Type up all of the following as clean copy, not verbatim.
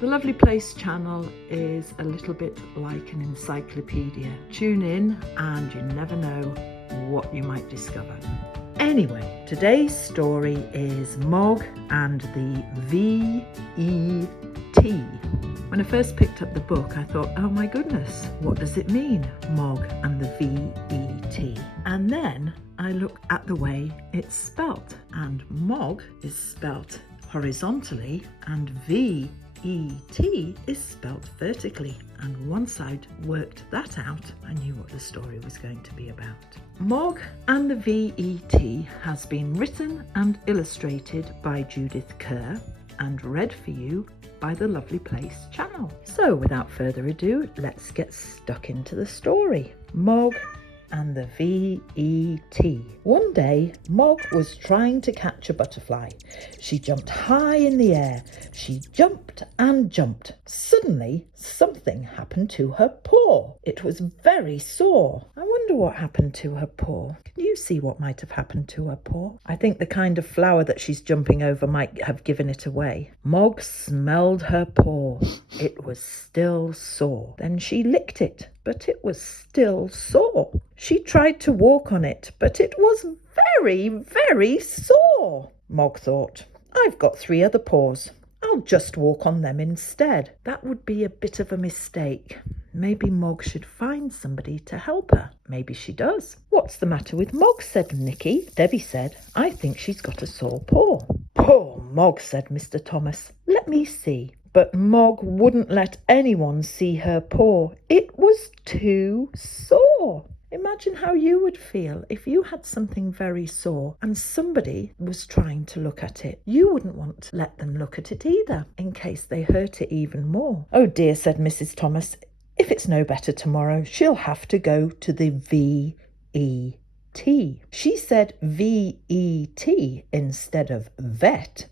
The Lovely Place channel is a little bit like an encyclopedia. Tune in and you never know what you might discover. Anyway, today's story is Mog and the V-E-T. When I first picked up the book, I thought, oh my goodness, what does it mean, Mog and the V-E-T? And then I looked at the way it's spelt, and Mog is spelt horizontally and V-E-T is spelt vertically. And once I'd worked that out, I knew what the story was going to be about. Mog and the V-E-T has been written and illustrated by Judith Kerr and read for you by the Lovely Place channel. So without further ado, let's get stuck into the story. Mog and the V-E-T. One day, Mog was trying to catch a butterfly. She jumped high in the air. She jumped and jumped. Suddenly, something happened to her paw. It was very sore. I wonder what happened to her paw. Can you see what might have happened to her paw? I think the kind of flower that she's jumping over might have given it away. Mog smelled her paw. It was still sore. Then she licked it, but it was still sore. She tried to walk on it, but it was very, very sore. Mog thought, I've got 3 other paws. I'll just walk on them instead. That would be a bit of a mistake. Maybe Mog should find somebody to help her. Maybe she does. What's the matter with Mog? Said Nicky. Debbie said, I think she's got a sore paw. Poor Mog, said Mr. Thomas. Let me see. But Mog wouldn't let anyone see her paw. It was too sore. Imagine how you would feel if you had something very sore and somebody was trying to look at it. You wouldn't want to let them look at it either, in case they hurt it even more. Oh dear, said Mrs. Thomas. If it's no better tomorrow, she'll have to go to the V-E-T. She said V-E-T instead of vet,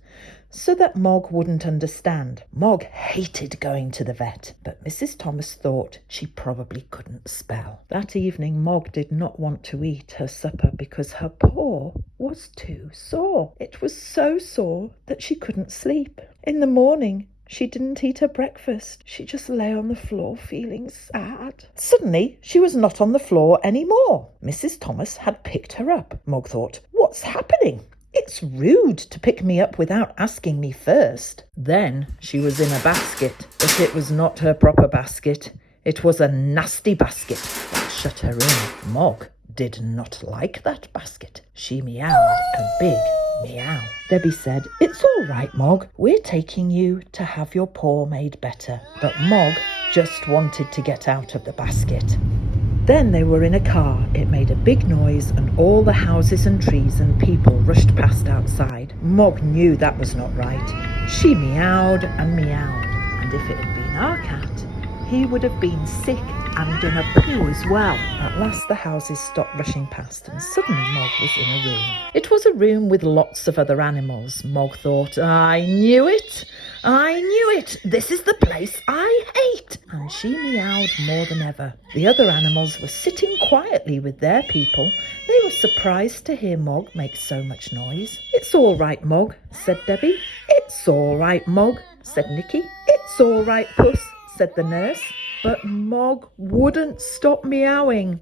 so that Mog wouldn't understand. Mog hated going to the vet, but Mrs. Thomas thought she probably couldn't spell. That evening, Mog did not want to eat her supper because her paw was too sore. It was so sore that she couldn't sleep. In the morning, she didn't eat her breakfast. She just lay on the floor feeling sad. Suddenly, she was not on the floor anymore. Mrs. Thomas had picked her up. Mog thought, what's happening? It's rude to pick me up without asking me first. Then she was in a basket, but it was not her proper basket. It was a nasty basket that shut her in. Mog did not like that basket. She meowed a big meow. Debbie said, it's all right, Mog. We're taking you to have your paw made better. But Mog just wanted to get out of the basket. Then they were in a car. It made a big noise and all the houses and trees and people rushed past outside. Mog knew that was not right. She meowed and meowed. And if it had been our cat, he would have been sick and done a poo as well. At last the houses stopped rushing past and suddenly Mog was in a room. It was a room with lots of other animals. Mog thought, I knew it. I knew it. This is the place I hate. And she meowed more than ever. The other animals were sitting quietly with their people. They were surprised to hear Mog make so much noise. It's all right, Mog, said Debbie. It's all right, Mog, said Nicky. It's all right, Puss, said the nurse. But Mog wouldn't stop meowing.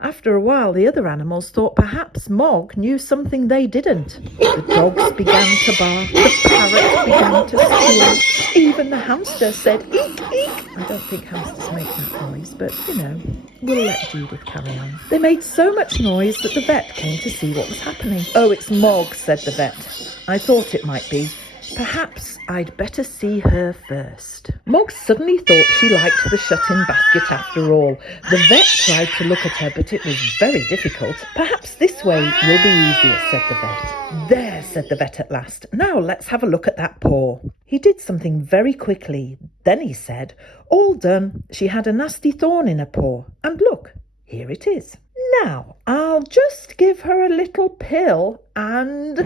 After a while, the other animals thought perhaps Mog knew something they didn't. The dogs began to bark, the parrot began to squeal, even the hamster said, eek, eek. I don't think hamsters make that noise, but, we'll let Judith carry on. They made so much noise that the vet came to see what was happening. Oh, it's Mog, said the vet. I thought it might be. Perhaps I'd better see her first. Mog suddenly thought she liked the shut-in basket after all. The vet tried to look at her, but it was very difficult. Perhaps this way will be easier, said the vet. There, said the vet at last. Now let's have a look at that paw. He did something very quickly. Then he said, all done. She had a nasty thorn in her paw. And look, here it is. Now, I'll just give her a little pill and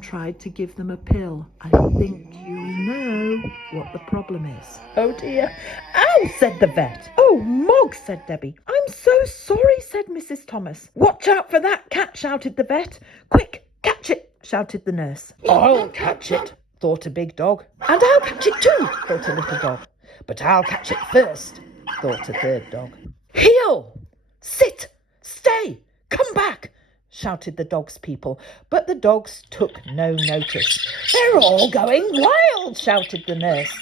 tried to give them a pill. I think you know what the problem is. Oh dear. Ow, said the vet. Oh, Mog, said Debbie. I'm so sorry, said Mrs. Thomas. Watch out for that cat, shouted the vet. Quick, catch it, shouted the nurse. I'll catch it, thought a big dog. And I'll catch it too, thought a little dog. But I'll catch it first, thought a third dog. Heel! Sit! Stay! Come back! Shouted the dog's people, but the dogs took no notice. They're all going wild, shouted the nurse.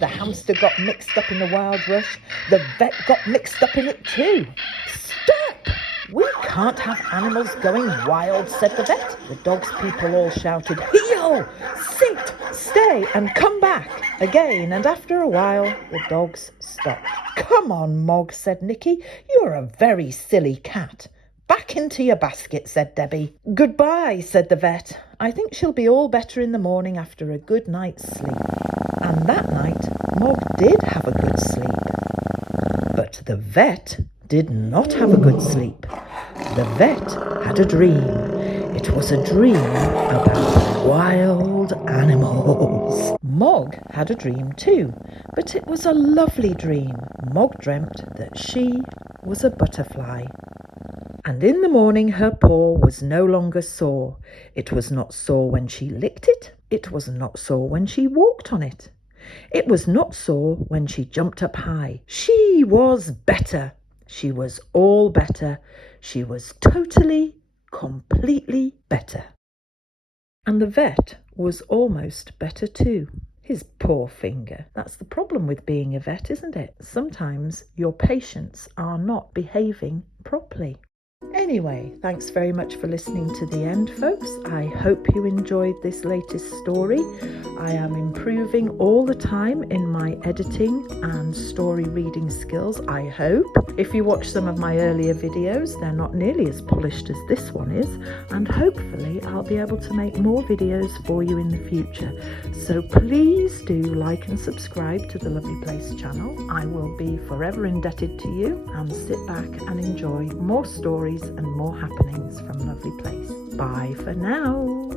The hamster got mixed up in the wild rush. The vet got mixed up in it too. Stop! We can't have animals going wild, said the vet. The dog's people all shouted, heel! Sit! Stay and come back! Again, and after a while, the dogs stopped. Come on, Mog, said Nicky. You're a very silly cat. Back into your basket, said Debbie. Goodbye, said the vet. I think she'll be all better in the morning after a good night's sleep. And that night, Mog did have a good sleep. But the vet did not have a good sleep. The vet had a dream. It was a dream about wild animals. Mog had a dream too, but it was a lovely dream. Mog dreamt that she was a butterfly. And in the morning her paw was no longer sore. It was not sore when she licked it. It was not sore when she walked on it. It was not sore when she jumped up high. She was better. She was all better. She was totally, completely better. And the vet was almost better too. His poor finger. That's the problem with being a vet, isn't it? Sometimes your patients are not behaving properly. Anyway, thanks very much for listening to the end, folks. I hope you enjoyed this latest story. I am improving all the time in my editing and story reading skills, I hope. If you watch some of my earlier videos, they're not nearly as polished as this one is, and hopefully I'll be able to make more videos for you in the future. So please do like and subscribe to the Lovely Place channel. I will be forever indebted to you, and sit back and enjoy more stories and more happenings from Lovely Place. Bye for now.